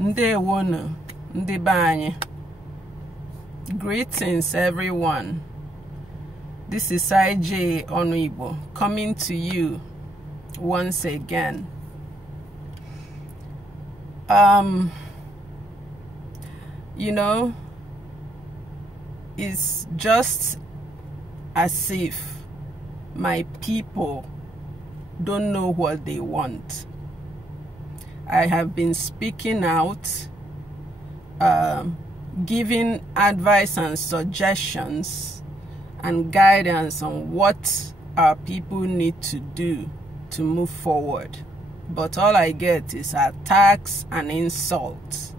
Ndewonu, ndibanye. Greetings, everyone. This is IJ Onuibo coming to you once again. You know, it's just as if my people don't know what they want. I have been speaking out, giving advice and suggestions and guidance on what our people need to do to move forward. But all I get is attacks and insults.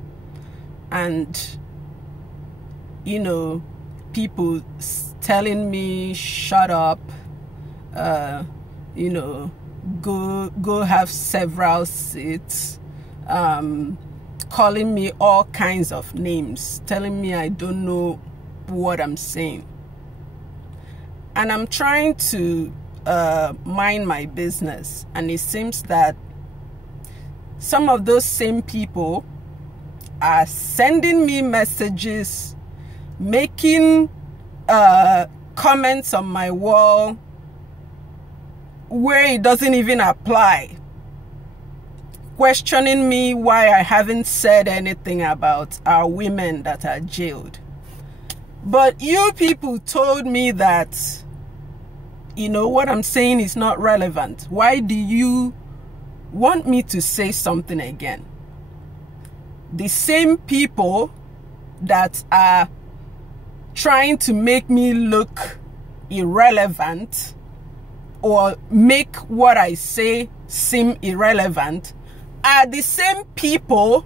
And, you know, people telling me, shut up, you know, go have several seats, calling me all kinds of names, telling me I don't know what I'm saying. And I'm trying to mind my business, and it seems that some of those same people are sending me messages, making comments on my wall where it doesn't even apply, questioning me why I haven't said anything about our women that are jailed. But you people told me that, you know, what I'm saying is not relevant. Why do you want me to say something again? The same people that are trying to make me look irrelevant or make what I say seem irrelevant are the same people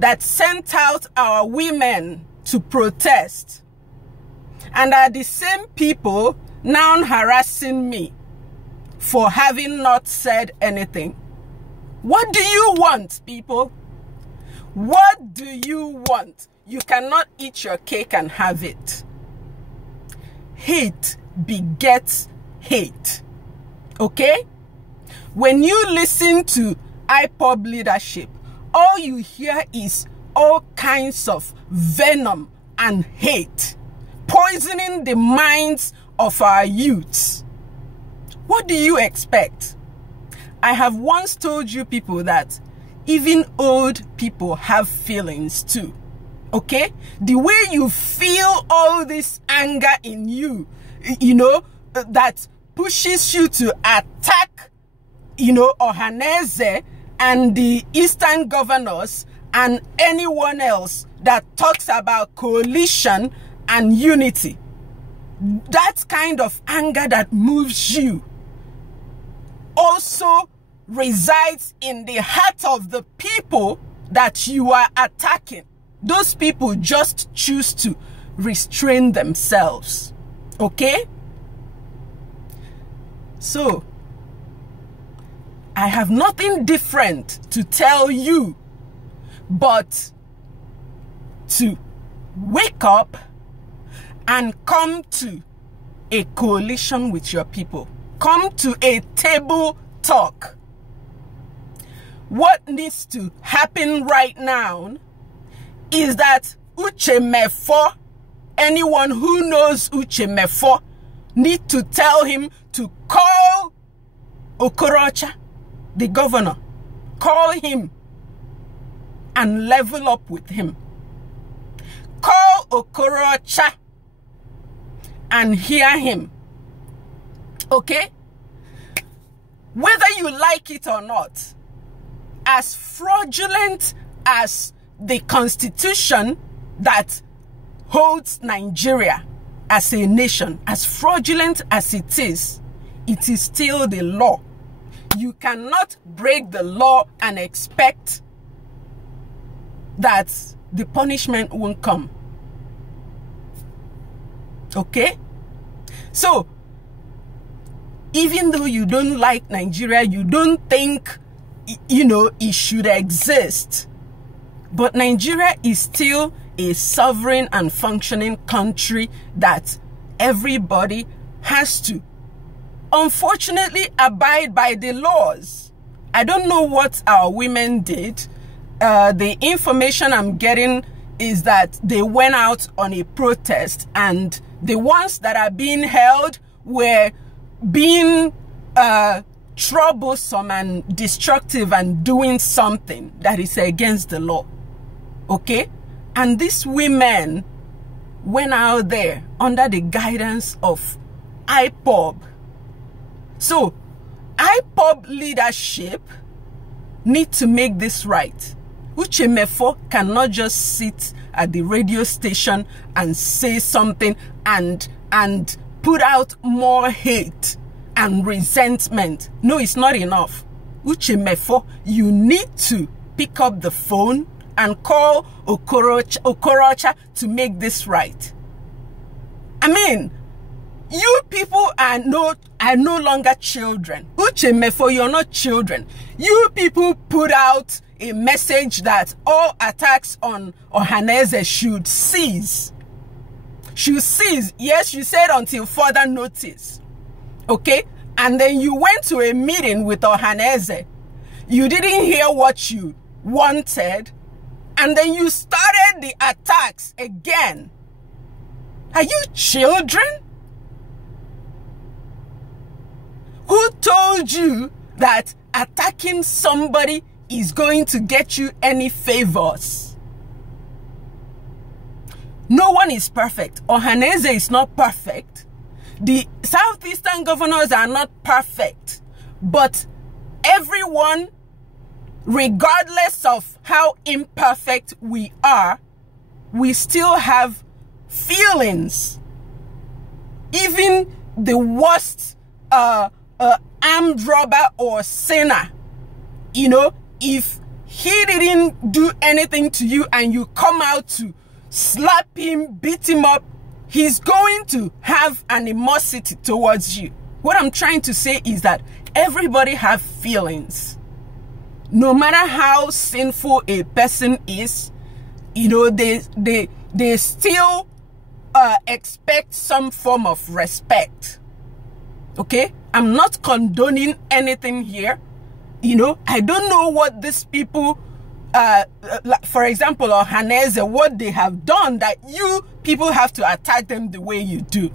that sent out our women to protest, and are the same people now harassing me for having not said anything. What do you want, people? What do you want? You cannot eat your cake and have it. Hate begets hate. Okay? When you listen to ipob leadership, all you hear is all kinds of venom and hate, poisoning the minds of our youths. What do you expect? I have once told you people that even old people have feelings too. Okay? The way you feel all this anger in you, you know, that pushes you to attack, you know, Ohaneze and the Eastern governors and anyone else that talks about coalition and unity. That kind of anger that moves you also resides in the heart of the people that you are attacking. Those people just choose to restrain themselves. Okay? So, I have nothing different to tell you but to wake up and come to a coalition with your people. Come to a table talk. What needs to happen right now is that Uche Mefor, anyone who knows Uche Mefor, need to tell him to call Okorocha, the governor. Call him and level up with him. Call Okorocha and hear him. Okay? Whether you like it or not, as fraudulent as the constitution that holds Nigeria as a nation, as fraudulent as it is still the law. You cannot break the law and expect that the punishment won't come. Okay? So, even though you don't like Nigeria, you don't think, you know, it should exist, but Nigeria is still a sovereign and functioning country that everybody has to, unfortunately, abide by the laws. I don't know what our women did. The information I'm getting is that they went out on a protest, and the ones that are being held were being troublesome and destructive and doing something that is against the law. Okay? And these women went out there under the guidance of ipob. So, ipob leadership need to make this right. Uche Mefor cannot just sit at the radio station and say something and put out more hate and resentment. No, it's not enough. Uche Mefor, you need to pick up the phone and call Okorocha to make this right. I mean, you people are no longer children. Uche Mefor, you're not children. You people put out a message that all attacks on Ohanaeze should cease. Should cease. Yes, you said until further notice. Okay? And then you went to a meeting with Ohanaeze. You didn't hear what you wanted. And then you started the attacks again. Are you children? Who told you that attacking somebody is going to get you any favors? No one is perfect. Ohanaeze is not perfect. The Southeastern governors are not perfect. But everyone, regardless of how imperfect we are, we still have feelings. Even the worst armed robber or sinner, you know, if he didn't do anything to you and you come out to slap him, beat him up, he's going to have animosity towards you. What I'm trying to say is that everybody have feelings. No matter how sinful a person is, you know, they still expect some form of respect. Okay? I'm not condoning anything here. You know, I don't know what these people, for example, Ohanaeze, what they have done that you people have to attack them the way you do.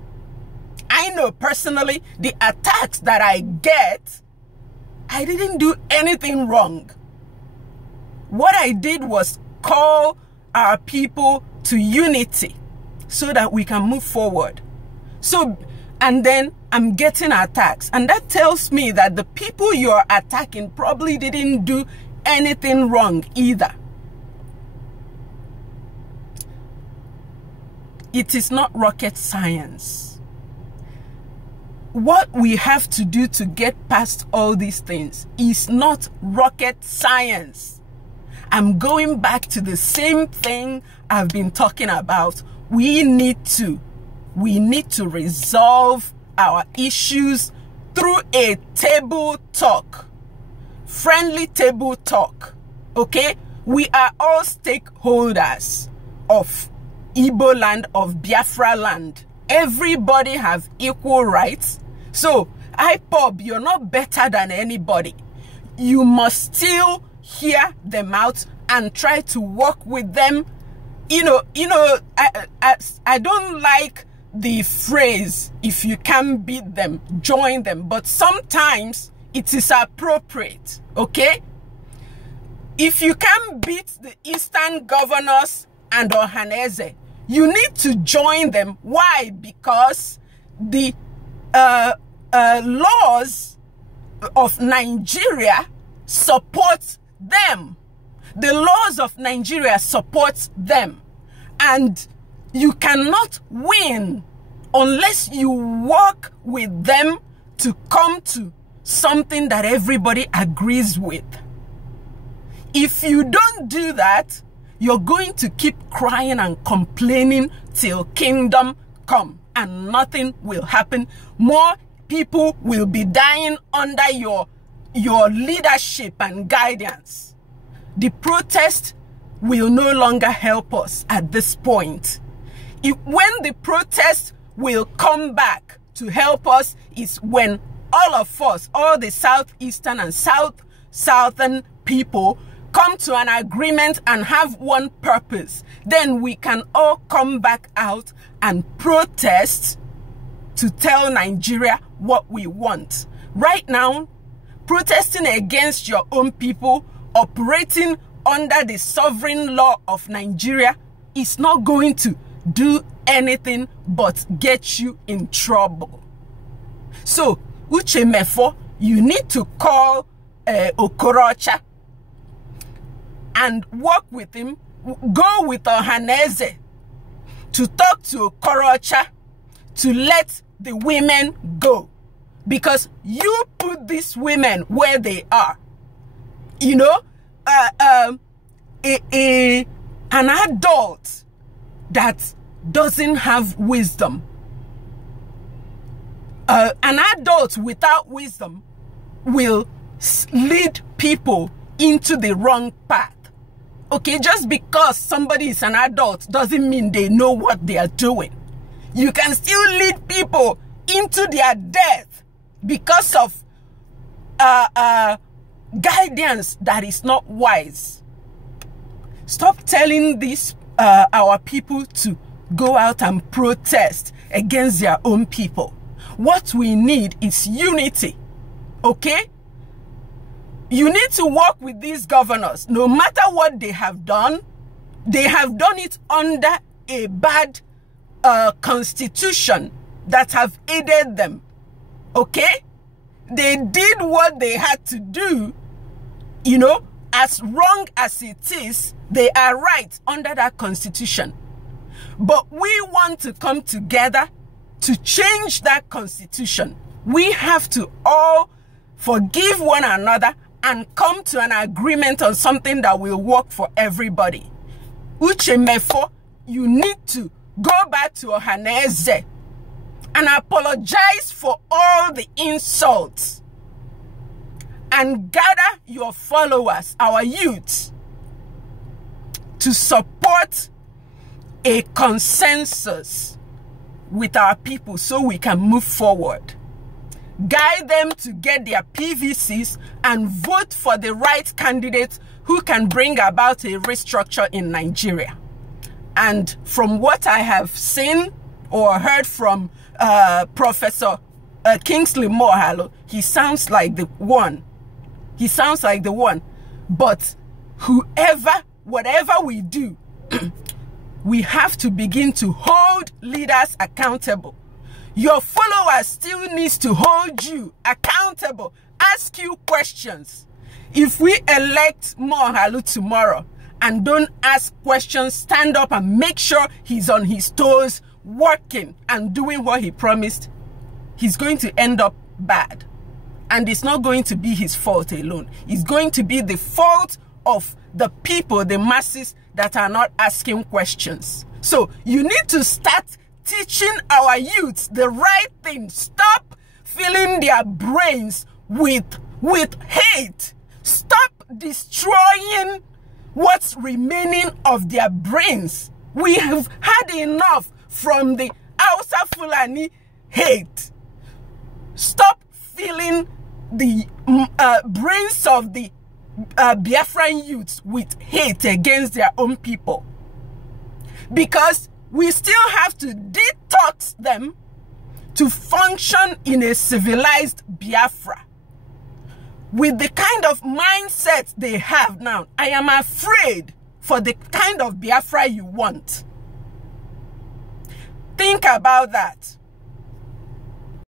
I know personally the attacks that I get, I didn't do anything wrong. What I did was call our people to unity so that we can move forward. So, and then I'm getting attacks. And that tells me that the people you're attacking probably didn't do anything wrong either. It is not rocket science. What we have to do to get past all these things is not rocket science. I'm going back to the same thing I've been talking about. We need to resolve our issues through a table talk, friendly table talk. Okay? We are all stakeholders of Igbo land, of Biafra land. Everybody have equal rights. So, ipob, you're not better than anybody. You must still hear them out and try to work with them. You know, I don't like the phrase, if you can't beat them, join them. But sometimes it is appropriate, okay? If you can't beat the Eastern governors and Ohanaeze, you need to join them. Why? Because the laws of Nigeria support them. The laws of Nigeria support them. And you cannot win unless you work with them to come to something that everybody agrees with. If you don't do that, you're going to keep crying and complaining till kingdom come and nothing will happen. More people will be dying under your leadership and guidance. The protest will no longer help us at this point. When the protest will come back to help us is when all of us, all the Southeastern and southern people come to an agreement and have one purpose, then we can all come back out and protest to tell Nigeria what we want. Right now, protesting against your own people operating under the sovereign law of Nigeria is not going to do anything but get you in trouble. So, Uche Mefor, you need to call Okorocha and work with him. Go with Ohaneze to talk to Okorocha to let the women go. Because you put these women where they are. You know, an adult that doesn't have wisdom, an adult without wisdom will lead people into the wrong path. Okay, just because somebody is an adult doesn't mean they know what they are doing. You can still lead people into their death because of guidance that is not wise. Stop telling these our people to go out and protest against their own people. What we need is unity. Okay? You need to work with these governors. No matter what they have done it under a bad constitution that have aided them. Okay? They did what they had to do. You know, as wrong as it is, they are right under that constitution. But we want to come together to change that constitution. We have to all forgive one another and come to an agreement on something that will work for everybody. Uche Mefor, you need to go back to Ohaneze and apologize for all the insults and gather your followers, our youths, to support a consensus with our people so we can move forward. Guide them to get their PVCs and vote for the right candidate who can bring about a restructure in Nigeria. And from what I have seen or heard from Professor Kingsley Mohalo, he sounds like the one. He sounds like the one. But whatever we do, we have to begin to hold leaders accountable. Your followers still needs to hold you accountable, ask you questions. If we elect Mohalo tomorrow and don't ask questions, stand up and make sure he's on his toes, working and doing what he promised, he's going to end up bad. And it's not going to be his fault alone. It's going to be the fault of the people, the masses that are not asking questions. So you need to start teaching our youths the right thing. Stop filling their brains with hate. Stop destroying what's remaining of their brains. We have had enough from the Hausa Fulani hate. Stop filling the brains of the Biafran youths with hate against their own people. Because we still have to detox them to function in a civilized Biafra. With the kind of mindset they have now, I am afraid for the kind of Biafra you want. Think about that.